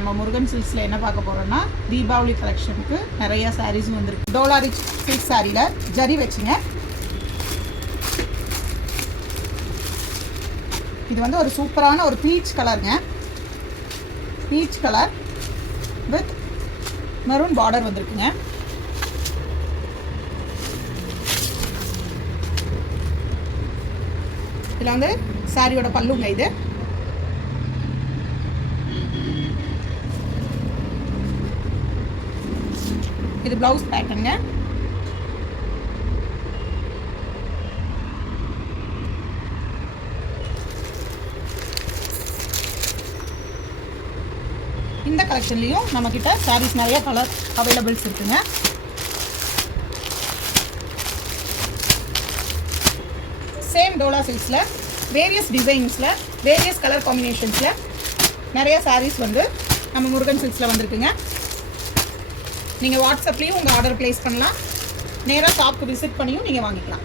நம்ம முருகன் சில்க்ஸில் என்ன பார்க்க போகிறோம்னா தீபாவளி கலெக்ஷனுக்கு நிறைய சாரீஸும் வந்துருக்கு. டோலா ரிச் சில்க் சாரியில் ஜரி வச்சுங்க. இது வந்து ஒரு சூப்பரான ஒரு பீச் கலருங்க. Peach colour with maroon border வந்துருக்குங்க. இதில் வந்து சாரியோட பல்லுங்க. இது ப்ளவுஸ் பேட்டர்னுங்க. இந்த கலெக்ஷன்லையும் நம்மக்கிட்ட சாரீஸ் நிறைய கலர் அவைலபிள்ஸ் இருக்குங்க. சேம் டோலா சில்க்ஸில் வேரியஸ் டிசைன்ஸில் வேரியஸ் கலர் காம்பினேஷன்ஸில் நிறைய சாரீஸ் வந்து நம்ம முருகன் சில்க்ஸில் வந்துருக்குங்க. நீங்கள் வாட்ஸ்அப்லேயும் உங்கள் ஆர்டர் ப்ளேஸ் பண்ணலாம். நேராக ஷாப்புக்கு விசிட் பண்ணியும் நீங்கள் வாங்கிக்கலாம்.